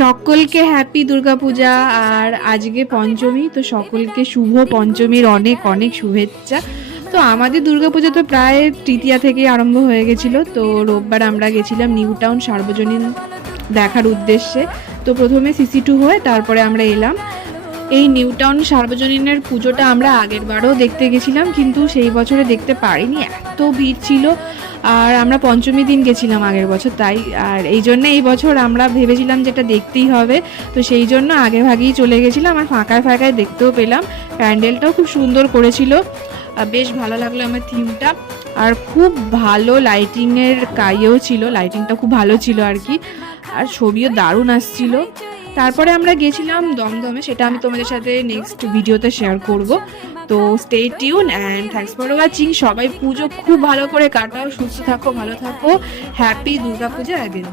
সকলকে হ্যাপি দুর্গাপূজা। আর আজকে পঞ্চমী, তো সকলকে শুভ পঞ্চমীর অনেক অনেক শুভেচ্ছা। তো আমাদের দুর্গাপূজা তো প্রায় তৃতীয়া থেকে আরম্ভ হয়ে গেছিল। তো রোববার আমরা গেছিলাম নিউ টাউন সার্বজনীন দেখার উদ্দেশ্যে। তো প্রথমে CC2 হয়ে তারপরে আমরা এলাম। এই নিউ টাউন সার্বজনীনের পুজোটা আমরা আগের বারও দেখতে গেছিলাম, কিন্তু সেই বছরে দেখতে পারিনি, এত ভিড় ছিল। আর আমরা পঞ্চমী দিন গেছিলাম আগের বছর, তাই আর এই জন্য এই বছর আমরা ভেবেছিলাম যেটা দেখতেই হবে। তো সেই জন্য আগে ভাগেই চলে গেছিলাম, আর ফাঁকায় ফাঁকায় দেখতেও পেলাম। প্যান্ডেলটাও খুব সুন্দর করেছিল, বেশ ভালো লাগলো আমার থিমটা। আর খুব ভালো লাইটিংয়ের কাইয়েও ছিল, লাইটিংটা খুব ভালো ছিল আর কি। আর ছবিও দারুণ আসছিল। তারপরে আমরা গেছিলাম দমদমে, সেটা আমি তোমাদের সাথে নেক্সট ভিডিওতে শেয়ার করব। তো stay tune and thanks for watching. সবাই পুজো খুব ভালো করে কাটাও, সুস্থ থাকো, ভালো থাকো। Happy Durga Puja again.